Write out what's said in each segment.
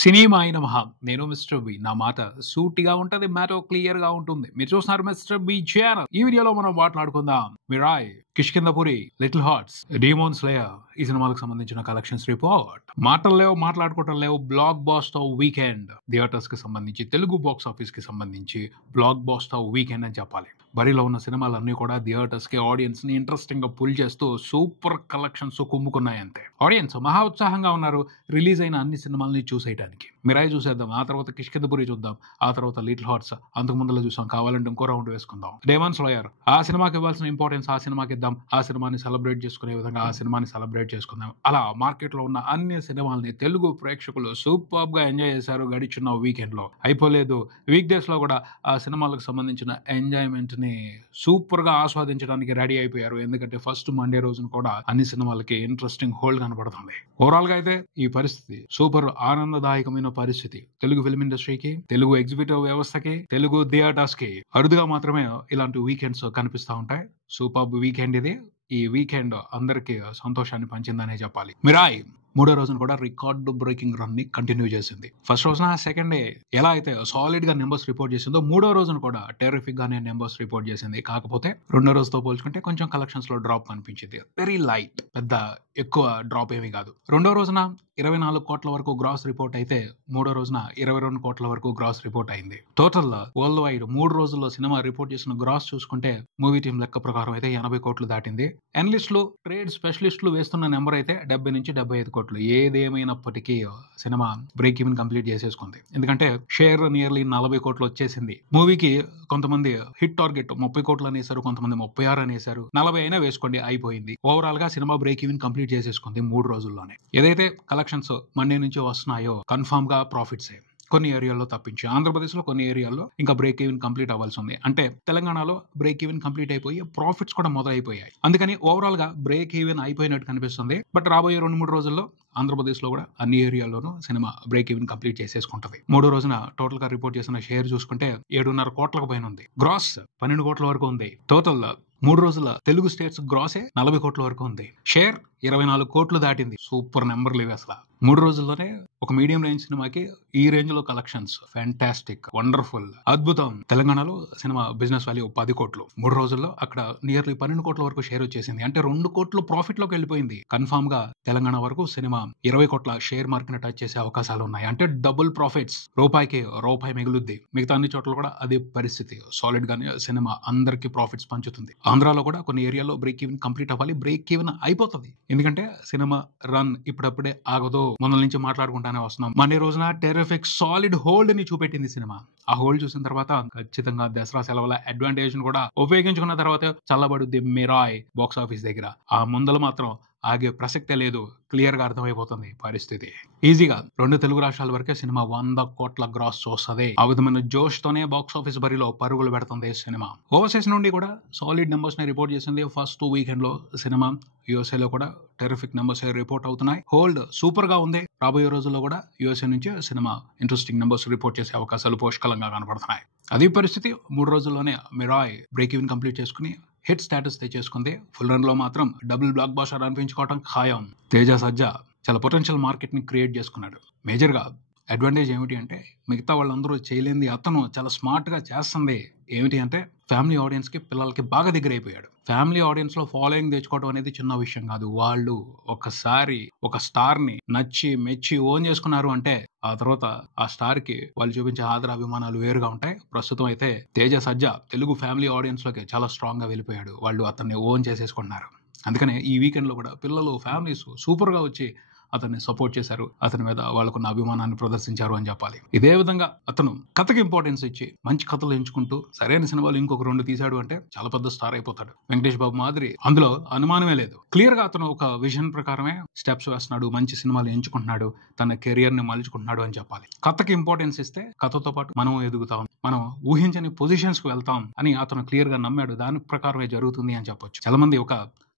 సినిమాయి నమః. నేను mister B. నా మాట సూటిగా ఉంటది. మ్యాటర్ క్లియర్ గా ఉంటుంది. మీరు చూస్తున్నారు మిస్టర్ బి ఛానల్. ఈ వీడియోలో మనం మాట్లాడుకుందాం Mirai, Kishkindhapuri, little hearts, demon slayer ఈ సినిమాలకు సంబంధించిన కలెక్షన్స్ రిపోర్ట్. మాటలు లేవు, మాట్లాడుకోవటం లేవు. బ్లాక్ బాస్టర్ వీకెండ్ థియేటర్స్ కి సంబంధించి, తెలుగు బాక్స్ ఆఫీస్ కి సంబంధించి బ్లాక్ బాస్టర్ వీకెండ్ అని చెప్పాలి. బరిలో ఉన్న సినిమాలన్నీ కూడా థియేటర్స్ కి ఆడియన్స్ ని ఇంట్రెస్టింగ్ గా పుల్ చేస్తూ సూపర్ కలెక్షన్స్ కుమ్ముకున్నాయి అంతే. ఆడియన్స్ మహా ఉత్సాహంగా ఉన్నారు రిలీజ్ అయిన అన్ని సినిమాలని చూసేయడానికి. మిరాయి చూసేద్దాం, ఆ తర్వాత కిష్కింధపురి చూద్దాం, ఆ తర్వాత లిటిల్ హార్ట్స్ అంతకు ముందులో చూసాం, కావాలంటే ఇంకో రౌండ్ వేసుకుందాం. డీమోన్ స్లేయర్, ఆ సినిమాకి ఇవ్వాల్సిన ఇంపార్టెన్స్ ఆ సినిమాకి ఇద్దాం, ఆ సినిమాని సెలబ్రేట్ చేసుకునే విధంగా ఆ సినిమాని సెలబ్రేట్ చేసుకుందాం. అలా మార్కెట్ లో ఉన్న అన్ని సినిమాల్ని తెలుగు ప్రేక్షకులు సూపర్ గా ఎంజాయ్ చేశారు గడిచిన వీకెండ్ లో. అయిపోలేదు, వీక్ డేస్ లో కూడా ఆ సినిమాలకు సంబంధించిన ఎంజాయ్మెంట్ ని సూపర్ గా ఆస్వాదించడానికి రెడీ అయిపోయారు. ఎందుకంటే ఫస్ట్ మండే రోజున కూడా అన్ని సినిమాలకి ఇంట్రెస్టింగ్ హోల్డ్ కనబడుతుంది. ఓవరాల్ గా అయితే ఈ పరిస్థితి సూపర్ ఆనందదాయకమైన పరిస్థితి. తెలుగు ఫిల్మ్ ఇండస్ట్రీకి, తెలుగు ఎగ్జిబిటివ్ వ్యవస్థకి, తెలుగు థియేటర్స్ కి అరుదుగా మాత్రమే ఇలాంటి వీకెండ్స్ కనిపిస్తూ ఉంటాయి. సూపర్ వీకెండ్ ఇది. ఈ వీకెండ్ అందరికి సంతోషాన్ని పంచిందనే చెప్పాలి. మిరాయ్ మూడో రోజున కూడా రికార్డు బ్రేకింగ్ రన్ ని కంటిన్యూ చేసింది. ఫస్ట్ రోజున సెకండ్ డే ఎలా అయితే సాలిడ్ గా నెంబర్స్ రిపోర్ట్ చేసిందో, మూడో రోజున కూడా టెర్రిఫిక్ గానే నెంబర్స్ రిపోర్ట్ చేసింది. కాకపోతే రెండో రోజుతో పోల్చుకుంటే కొంచెం కలెక్షన్స్ లో డ్రాప్ కనిపించింది. వెరీ లైట్, పెద్ద ఎక్కువ డ్రాప్ ఏమీ కాదు. రెండో రోజున 24 కోట్ల వరకు గ్రాస్ రిపోర్ట్ అయితే, మూడో రోజున 22 కోట్ల వరకు గ్రాస్ రిపోర్ట్ అయింది. టోటల్ వరల్డ్ వైడ్ 3 రోజుల్లో సినిమా రిపోర్ట్ చేసిన గ్రాస్ చూసుకుంటే మూవీ టీం లెక్క ప్రకారం అయితే 80 కోట్లు దాటింది. అనలిస్టులు, ట్రేడ్ స్పెషలిస్టులు వేస్తున్న నెంబర్ అయితే 70 నుంచి 75 కోట్లు. ఏదేమైనప్పటికీ సినిమా బ్రేక్ ఈవెన్ కంప్లీట్ చేసేసుకుంది. ఎందుకంటే షేర్ నియర్లీ 40 కోట్లు వచ్చేసింది. మూవీకి కొంతమంది హిట్ టార్గెట్ 30 కోట్లు అనేసారు, కొంతమంది 36 అనేసారు. 40 అయినా వేసుకోండి, అయిపోయింది. ఓవరాల్ గా సినిమా బ్రేక్ ఈవెన్ కంప్లీట్ చేసేసుకుంది 3 రోజుల్లోనే. ఏదైతే కలెక్షన్స్ మండే నుంచి వస్తున్నాయో కన్ఫర్మ్ గా ప్రాఫిట్సే. కొన్ని ఏరియాల్లో తప్పించి ఆంధ్రప్రదేశ్ లో కొన్ని ఏరియాల్లో ఇంకా బ్రేక్ ఈవెన్ కంప్లీట్ అవ్వాల్సి ఉంది. అంటే తెలంగాణలో బ్రేక్ ఈవెన్ కంప్లీట్ అయిపోయి ప్రాఫిట్స్ కూడా మొదలైపోయాయి. అందుకని ఓవరాల్ గా బ్రేక్ ఈవెన్ అయిపోయినట్టు కనిపిస్తుంది. బట్ రాబోయే 2-3 రోజుల్లో ఆంధ్రప్రదేశ్ లో కూడా అన్ని ఏరియాల్లోనూ సినిమా బ్రేక్ ఈవెన్ కంప్లీట్ చేసేసుకుంటది. మూడో రోజున టోటల్ గా రిపోర్ట్ చేసిన షేర్ చూసుకుంటే 7.5 కోట్లకు పైన ఉంది. గ్రాస్ 12 కోట్ల వరకు ఉంది. టోటల్ 3 రోజుల తెలుగు స్టేట్స్ గ్రాసే 40 కోట్ల వరకు ఉంది. షేర్ 24 కోట్లు దాటింది. సూపర్ నెంబర్లు ఇవి అసలు. 3 రోజుల్లోనే ఒక మీడియం రేంజ్ సినిమాకి ఈ రేంజ్ లో కలెక్షన్స్ ఫ్యాంటాస్టిక్, వండర్ఫుల్, అద్భుతం. తెలంగాణలో సినిమా బిజినెస్ వాల్యూ 10 కోట్లు. 3 రోజుల్లో అక్కడ నియర్లీ 12 కోట్ల వరకు షేర్ వచ్చేసింది. అంటే 2 కోట్లు ప్రాఫిట్ లోకి వెళ్ళిపోయింది. కన్ఫర్మ్ గా తెలంగాణ వరకు సినిమా 20 కోట్ల షేర్ మార్కెట్ ని టచ్ చేసే అవకాశాలు ఉన్నాయి. అంటే డబుల్ ప్రాఫిట్స్. రూపాయికి రూపాయి మిగులుద్ది. మిగతా అన్ని చోట్ల కూడా అదే పరిస్థితి. సాలిడ్ గానే సినిమా అందరికి ప్రాఫిట్స్ పంచుతుంది. ఆంధ్రాలో కూడా కొన్ని ఏరియాలో బ్రేక్ ఈవెన్ కంప్లీట్ అవ్వాలి. బ్రేక్ ఈవెన్ అయిపోతుంది. ఎందుకంటే సినిమా రన్ ఇప్పుడప్పుడే ఆగదు. మొదల నుంచి మాట్లాడుకుంటానే వస్తున్నాం. మండే రోజున టెర్రిఫిక్ సాలిడ్ హోల్డ్ ని చూపెట్టింది సినిమా. ఆ హోల్డ్ చూసిన తర్వాత ఖచ్చితంగా దసరా సెలవుల అడ్వాంటేజ్ కూడా ఉపయోగించుకున్న తర్వాత చల్లబడుద్ది మిరాయ్ బాక్స్ ఆఫీస్ దగ్గర. ఆ ముందలు మాత్రం ఆగే ప్రసక్తే లేదు. క్లియర్ గా అర్థమైపోతుంది పరిస్థితి. ఈజీగా 2 తెలుగు రాష్ట్రాల వరకే సినిమా 100 కోట్ల గ్రాస్ చూస్తుంది. ఆ విధమైన జోష్ తోనే బాక్స్ ఆఫీస్ బరిలో పరుగులు పెడుతుంది సినిమా. ఓవర్సీస్ నుండి కూడా సాలిడ్ నెంబర్స్ ని రిపోర్ట్ చేసింది. ఫస్ట్ వీకెండ్ లో సినిమా యూఎస్ఏ లో కూడా టెరిఫిక్ నెంబర్స్ రిపోర్ట్ అవుతున్నాయి. హోల్డ్ సూపర్ గా ఉంది. రాబోయే రోజుల్లో కూడా యూఎస్ఏ నుంచి సినిమా ఇంట్రెస్టింగ్ నెంబర్స్ రిపోర్ట్ చేసే అవకాశాలు పుష్కలంగా కనబడుతున్నాయి. అదే పరిస్థితి 3 రోజుల్లోనే మిరాయ్ బ్రేక్ ఈవెన్ కంప్లీట్ చేసుకుని హిట్ స్టేటస్ తెచ్చేసుకుంది. ఫుల్ రన్ లో మాత్రం డబుల్ బ్లాక్ బాస్టర్ అనిపించుకోవడం ఖాయం. తేజ సజ్జా చాలా పొటెన్షియల్ మార్కెట్ ని క్రియేట్ చేసుకున్నాడు. మేజర్ గా అడ్వాంటేజ్ ఏమిటి అంటే, మిగతా వాళ్ళందరూ చేయలేంది అతను చాలా స్మార్ట్ గా చేస్తుంది. ఏమిటి అంటే, ఫ్యామిలీ ఆడియన్స్ కి, పిల్లలకి బాగా దగ్గర అయిపోయాడు. ఫ్యామిలీ ఆడియన్స్ లో ఫాలోయింగ్ తెచ్చుకోవడం అనేది చిన్న విషయం కాదు. వాళ్ళు ఒకసారి ఒక స్టార్ ని నచ్చి మెచ్చి ఓన్ చేసుకున్నారు అంటే ఆ తర్వాత ఆ స్టార్ కి వాళ్ళు చూపించే ఆదర అభిమానాలు వేరుగా ఉంటాయి. ప్రస్తుతం అయితే తేజ సజ్జా తెలుగు ఫ్యామిలీ ఆడియన్స్ లోకి చాలా స్ట్రాంగ్ గా వెళ్ళిపోయాడు. వాళ్ళు అతన్ని ఓన్ చేసేసుకున్నారు. అందుకనే ఈ వీకెండ్ లో కూడా పిల్లలు, ఫ్యామిలీస్ సూపర్ గా వచ్చి అతన్ని సపోర్ట్ చేశారు. అతని మీద వాళ్ళకున్న అభిమానాన్ని ప్రదర్శించారు అని చెప్పాలి. ఇదే విధంగా అతను కథకి ఇంపార్టెన్స్ ఇచ్చి మంచి కథలు ఎంచుకుంటూ సరైన సినిమాలు ఇంకొక 2 తీశాడు అంటే చాలా పెద్ద స్టార్ అయిపోతాడు. వెంకటేష్ బాబు మాదిరి, అందులో అనుమానమే లేదు. క్లియర్ గా అతను ఒక విజన్ ప్రకారమే స్టెప్స్ వేస్తున్నాడు, మంచి సినిమాలు ఎంచుకుంటున్నాడు, తన కెరియర్ ని మలుచుకుంటున్నాడు అని చెప్పాలి. కథకి ఇంపార్టెన్స్ ఇస్తే కథతో పాటు మనం ఎదుగుతాం, మనం ఊహించని పొజిషన్స్ కు వెళ్తాం అని అతను క్లియర్ గా నమ్మాడు. దాని ప్రకారమే జరుగుతుంది అని చెప్పొచ్చు. చాలా మంది ఒక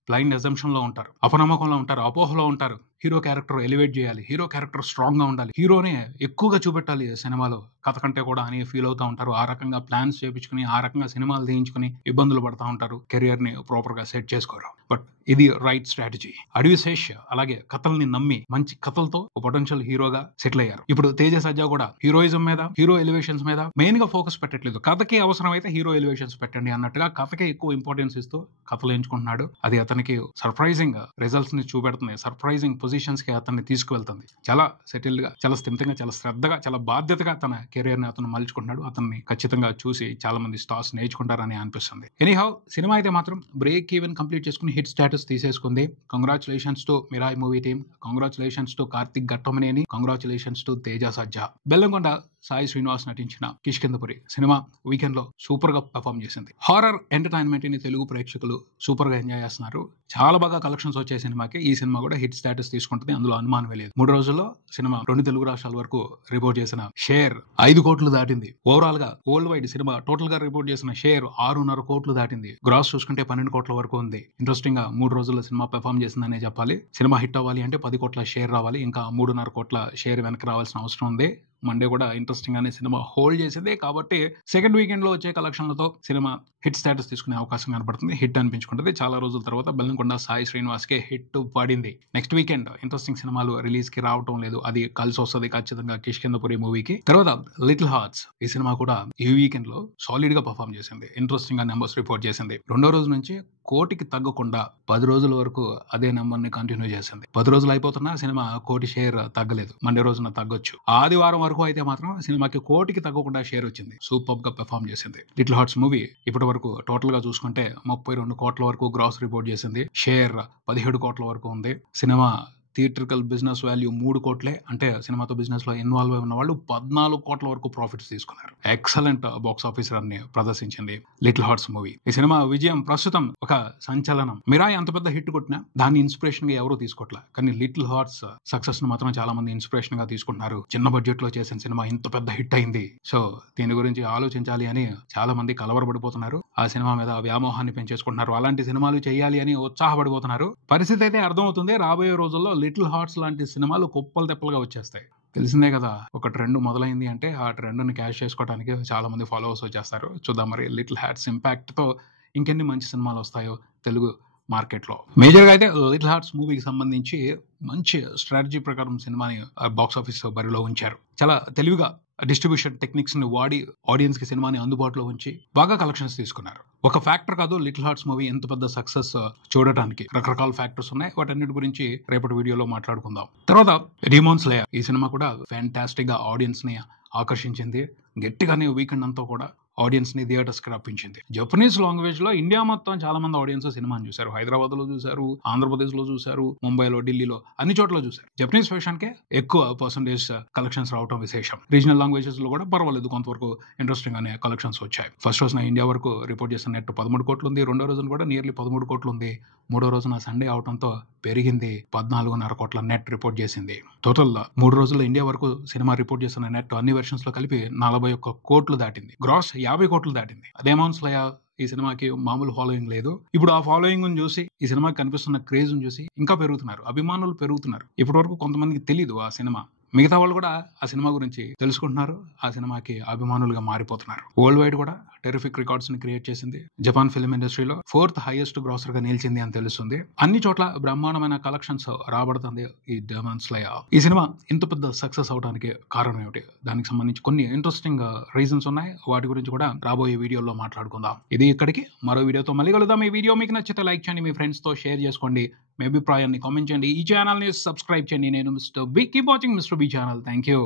బ్లైండ్ అజంప్షన్ లో ఉంటారు, అపనమ్మకంలో ఉంటారు, అపోహలో ఉంటారు. హీరో క్యారెక్టర్ ఎలివేట్ చేయాలి, హీరో క్యారెక్టర్ స్ట్రాంగ్ గా ఉండాలి, హీరోనే ఎక్కువగా చూపెట్టాలి సినిమాలో కథ కంటే కూడా అని ఫీల్ అవుతా ఉంటారు. ఆ రకంగా ప్లాన్స్ చేయించుకుని ఆ రకంగా సినిమాలు తీయించుకుని ఇబ్బందులు పడతా ఉంటారు, కెరియర్ ని ప్రాపర్ గా సెట్ చేసుకోరు. బట్ ఇది రైట్ స్ట్రాటజీ. అడవి శేష్ అలాగే కథల్ని నమ్మి మంచి కథలతో పొటెన్షియల్ హీరోగా సెటిల్ అయ్యారు. ఇప్పుడు తేజ సజ్జా కూడా హీరోయిజం మీద, హీరో ఎలివేషన్స్ మీద మెయిన్ గా ఫోకస్ పెట్టట్లేదు. కథకి అవసరమైతే హీరో ఎలివేషన్స్ పెట్టండి అన్నట్టుగా కథకే ఎక్కువ ఇంపార్టెన్స్ ఇస్తూ కథలు ఎంచుకుంటున్నాడు. అది అతనికి సర్ప్రైజింగ్ రిజల్ట్స్ ని చూపెడుతుంది, సర్ప్రైజింగ్ పొజిషన్స్ కి అతన్ని తీసుకువెళ్తుంది. చాలా సెటిల్డ్ గా, చాలా స్థిమితంగా, చాలా శ్రద్ధగా, చాలా బాధ్యతగా తన కెరియర్ ని అతను మలుచుకుంటున్నాడు. అతన్ని ఖచ్చితంగా చూసి చాలా మంది స్టార్స్ నేర్చుకుంటారని అనిపిస్తుంది. ఎనీహౌ సినిమా అయితే మాత్రం బ్రేక్ ఈవెన్ కంప్లీట్ చేసుకుని హిట్ స్టేటస్ తీసేసుకుంది. Congratulations to Mirai movie team, congratulations to Karthik Ghattamaneni, congratulations to Teja Sajja. Bellamkonda Sai Srinivas నటించిన కిష్కింధపురి సినిమా వీకెండ్ లో సూపర్ గా పర్ఫామ్ చేసింది. హారర్ ఎంటర్టైన్మెంట్ ని తెలుగు ప్రేక్షకులు సూపర్ గా ఎంజాయ్ చేస్తున్నారు. చాలా బాగా కలెక్షన్స్ వచ్చే సినిమాకి ఈ సినిమా కూడా హిట్ స్టేటస్ తీసుకుంటుంది, అందులో అనుమానమే లేదు. 3 రోజుల్లో సినిమా 2 తెలుగు రాష్ట్రాల వరకు రిపోర్ట్ చేసిన షేర్ 5 కోట్లు దాటింది. ఓవరాల్ గా వరల్డ్ వైడ్ సినిమా టోటల్ గా రిపోర్ట్ చేసిన షేర్ 6.5 కోట్లు దాటింది. గ్రాస్ చూసుకుంటే 12 కోట్ల వరకు ఉంది. ఇంట్రెస్టింగ్ గా 3 రోజుల్లో సినిమా పెర్ఫామ్ చేసిందనే చెప్పాలి. సినిమా హిట్ అవ్వాలి అంటే 10 కోట్ల షేర్ రావాలి, ఇంకా 3.5 కోట్ల షేర్ వెనక్కి రావాల్సిన అవసరం ఉంది. మండే కూడా ఇంట్రెస్టింగ్ గానే సినిమా హోల్డ్ చేసింది కాబట్టి సెకండ్ వీకెండ్ లో వచ్చే కలెక్షన్లతో సినిమా హిట్ స్టేటస్ తీసుకునే అవకాశం కనపడుతుంది. హిట్ అనిపించుకుంటుంది. చాలా రోజుల తర్వాత బెల్లంకొండ సాయి శ్రీనివాస్ కే హిట్ పడింది. నెక్స్ట్ వీకెండ్ ఇంట్రెస్టింగ్ సినిమాలు రిలీజ్ కి రావటం లేదు, అది కలిసి వస్తుంది ఖచ్చితంగా కిష్కింధపురి మూవీకి. తర్వాత లిటిల్ హార్ట్స్ ఈ సినిమా కూడా ఈ వీకెండ్ లో సాలిడ్ గా పర్ఫామ్ చేసింది. ఇంట్రెస్టింగ్ గా నెంబర్స్ రిపోర్ట్ చేసింది. 2వ రోజు నుంచి కోటికి తగ్గకుండా 10 రోజుల వరకు అదే నెంబర్ ని కంటిన్యూ చేసింది. 10 రోజులు అయిపోతున్నా సినిమా కోటి షేర్ తగ్గలేదు. మండే రోజున తగ్గొచ్చు. ఆదివారం వరకు అయితే మాత్రం సినిమాకి కోటికి తగ్గకుండా షేర్ వచ్చింది. సూపర్ గా పెర్ఫామ్ చేసింది. లిటిల్ హార్ట్స్ మూవీ ఇప్పటి వరకు టోటల్ గా చూసుకుంటే 32 కోట్ల వరకు గ్రాస్ రిపోర్ట్ చేసింది. షేర్ 17 కోట్ల వరకు ఉంది. సినిమా థియేట్రికల్ బిజినెస్ వాల్యూ 3 కోట్లే. అంటే సినిమాతో బిజినెస్ లో ఇన్వాల్వ్ అయి ఉన్న వాళ్ళు 14 కోట్ల వరకు ప్రాఫిట్స్ తీసుకున్నారు. ఎక్సలెంట్ బాక్స్ ఆఫీస్ రన్ ని ప్రదర్శించింది లిటిల్ హార్ట్స్ మూవీ. ఈ సినిమా విజయం ప్రస్తుతం ఒక సంచలనం. మిరాయ్ అంత పెద్ద హిట్ కొట్టినా దాన్ని ఇన్స్పిరేషన్ గా ఎవరూ తీసుకోవట్లే, కానీ లిటిల్ హార్ట్స్ సక్సెస్ ను మాత్రం చాలా మంది ఇన్స్పిరేషన్ గా తీసుకుంటున్నారు. చిన్న బడ్జెట్ లో చేసిన సినిమా ఇంత పెద్ద హిట్ అయింది, సో దీని గురించి ఆలోచించాలి అని చాలా మంది కలవరపడిపోతున్నారు. ఆ సినిమా మీద వ్యామోహాన్ని పెంచేసుకుంటున్నారు. అలాంటి సినిమాలు చేయాలి అని ఉత్సాహపడిపోతున్నారు. పరిస్థితి అయితే అర్థమవుతుంది. రాబోయే రోజుల్లో లిటిల్ హార్ట్స్ లాంటి సినిమాలు కుప్పలు తెప్పలుగా వచ్చేస్తాయి. తెలిసిందే కదా, ఒక ట్రెండ్ మొదలైంది అంటే ఆ ట్రెండ్ ని క్యాష్ చేసుకోవడానికి చాలా మంది ఫాలోవర్స్ వచ్చేస్తారు. చూద్దాం మరి లిటిల్ హార్ట్స్ ఇంపాక్ట్ తో ఇంకెన్ని మంచి సినిమాలు వస్తాయో తెలుగు మార్కెట్ లో. మేజర్ గా అయితే లిటిల్ హార్ట్స్ మూవీకి సంబంధించి మంచి స్ట్రాటజీ ప్రకారం సినిమాని బాక్స్ ఆఫీస్ బరిలో ఉంచారు. చాలా తెలివిగా డిస్ట్రిబ్యూషన్ టెక్నిక్స్ ని వాడి ఆడియన్స్ కి సినిమాని అందుబాటులో ఉంచి బాగా కలెక్షన్స్ తీసుకున్నారు. ఒక ఫ్యాక్టర్ కాదు లిటిల్ హార్ట్స్ మూవీ ఎంత పెద్ద సక్సెస్ చూడటానికి. రకరకాల ఫ్యాక్టర్స్ ఉన్నాయి, వాటన్నిటి గురించి రేపటి వీడియోలో మాట్లాడుకుందాం. తర్వాత డీమోన్ స్లేయర్ ఈ సినిమా కూడా ఫ్యాంటాస్టిక్ గా ఆడియన్స్ ని ఆకర్షించింది. గట్టిగానే వీకెండ్ అంతా కూడా ఆడియన్స్ ని థియేటర్స్ కి రప్పించింది. జపనీస్ లాంగ్వేజ్ లో ఇండియా మొత్తం చాలా మంది ఆడియన్స్ సినిమాని చూశారు. హైదరాబాద్ లో చూశారు, ఆంధ్రప్రదేశ్ లో చూశారు, ముంబైలో, ఢిల్లీలో అన్ని చోట్ల చూశారు. జపనీస్ వెర్షన్ కే ఎక్కువ పర్సెంటేజ్ కలెక్షన్స్ రావడం విశేషం. రీజనల్ లాంగ్వేజెస్ లో కూడా పర్వాలేదు, కొంతవరకు ఇంట్రెస్టింగ్ గానే కలెక్షన్స్ వచ్చాయి. ఫస్ట్ రోజున ఇండియా వరకు రిపోర్ట్ చేసిన నెట్ 13 కోట్లు ఉంది. 2వ రోజున కూడా నియర్లీ 13 కోట్లు ఉంది. 3వ రోజున సండే అవడంతో పెరిగింది. 14.5 కోట్ల నెట్ రిపోర్ట్ చేసింది. టోటల్ 3 రోజుల్లో ఇండియా వరకు సినిమా రిపోర్ట్ చేసిన నెట్ అన్ని వెర్షన్స్ లో కలిపి 41 కోట్లు దాటింది. గ్రాస్ 50 కోట్లు దాటింది. డీమోన్ స్లేయర్ ఈ సినిమాకి మామూలు ఫాలోయింగ్ లేదు. ఇప్పుడు ఆ ఫాలోయింగ్ చూసి, ఈ సినిమాకి కనిపిస్తున్న క్రేజ్ చూసి ఇంకా పెరుగుతున్నారు, అభిమానులు పెరుగుతున్నారు. ఇప్పటి వరకు కొంతమందికి తెలీదు ఆ సినిమా, మిగతా వాళ్ళు కూడా ఆ సినిమా గురించి తెలుసుకుంటున్నారు. ఆ సినిమాకి అభిమానులుగా మారిపోతున్నారు. వరల్డ్ వైడ్ కూడా టెరిఫిక్ రికార్డ్స్ ని క్రియేట్ చేసింది. జపాన్ ఫిల్మ్ ఇండస్ట్రీలో 4th హైయెస్ట్ గ్రాసర్ గా నిలిచింది అని తెలుస్తుంది. అన్ని చోట్ల బ్రహ్మాండమైన కలెక్షన్స్ రాబడుతుంది ఈ డీమోన్ స్లేయర్. ఈ సినిమా ఇంత పెద్ద సక్సెస్ అవడానికి కారణం ఏమిటి, దానికి సంబంధించి కొన్ని ఇంట్రెస్టింగ్ రీజన్స్ ఉన్నాయి. వాటి గురించి కూడా రాబోయే వీడియోలో మాట్లాడుకుందాం. ఇది ఇక్కడికి. మరో వీడియోతో మళ్ళీ కలుద్దాం. ఈ వీడియో మీకు నచ్చితే లైక్ చేయండి, మీ ఫ్రెండ్స్ తో షేర్ చేసుకోండి, మీ అభిప్రాయాన్ని కామెంట్ చేయండి, ఈ ఛానల్ ని సబ్స్క్రైబ్ చేయండి. నేను mister B. Keep watching mister B channel. Thank you.